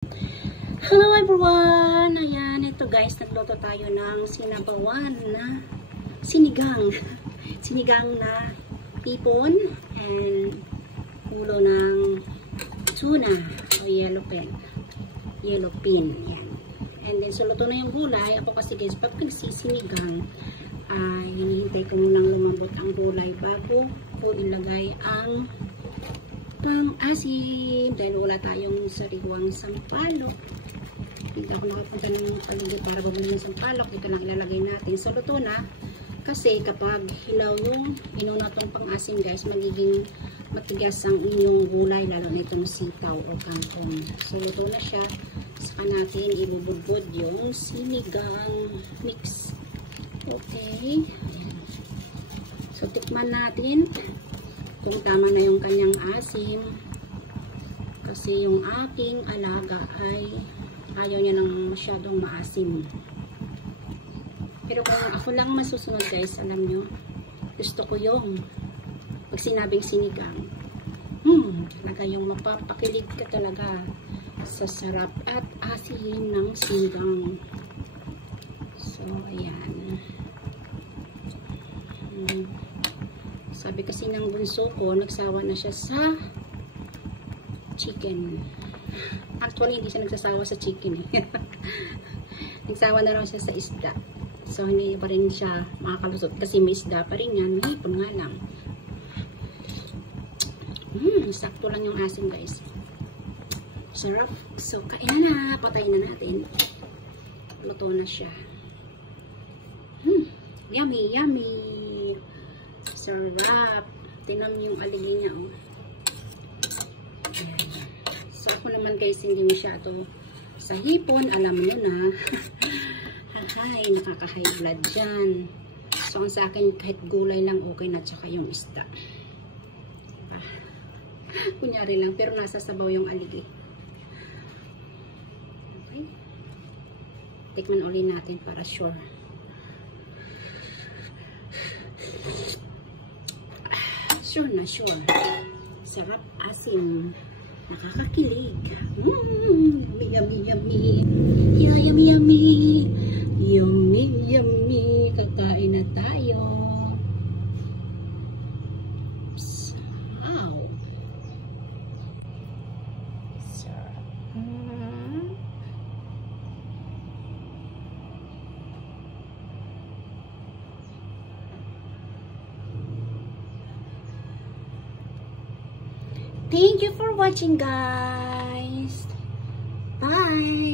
Hello everyone! Ayan, ito guys, nagluto tayo ng sinabawan na sinigang. Sinigang na hipon and ulo ng tuna o yellowfin. Yan. And then, so luto na yung gulay. Ako kasi guys, pag nagsisinigang, hinihintay ko munang lumambot ang gulay bago ko ilagay ang pang-asim dahil wala tayong sariwang sampalok. Hindi ako nakapunta ng paligid para bumili ng sampalok. Dito lang ilalagay natin. So, luto na. Kasi kapag hilaw yung inuna tong pang-asim guys, magiging matigas ang inyong gulay, lalo na itong sitaw o kangkong. So, luto na siya. Saka natin ibubudbud yung sinigang mix. Okay. So, tikman natin kung tama na yung kanyang asim. Kasi yung aking alaga ay ayaw niya ng masyadong maasim. Pero kung ako lang masusunod guys, alam nyo, gusto ko yung pag sinabing sinigang, talaga yung mapapakilig ka talaga sa sarap at asin ng sinigang. So, ayan. Sabi kasi ng bunso ko, nagsawa na siya sa chicken. Actually, hindi siya nagsasawa sa chicken eh. Nagsawa na lang siya sa isda. So, hindi pa rin siya makakalusot kasi may isda pa rin yan. May hipon nga lang. Sakto lang yung asin guys. Sarap. So, kain na. Patayin na natin. Luto na siya. Yummy, yummy. Sarap. Tinan yung aligi niya. Oh. Ayan. So, ako naman guys, hindi masyado sa hipon. Alam nyo na. Hay, nakaka-high blood dyan. So, ang sa akin, kahit gulay lang, okay na. Tsaka yung isda. Kunyari lang. Pero nasa sabaw yung aligi. Okay. Tikman ulit natin para sure. Sure na, sure. Sarap, asim. Nakakakilig. Yummy, yummy, yummy. Yeah, yummy, yummy. Yummy, yummy. Kakain na tayo. Wow. Sarap. Thank you for watching guys. Bye.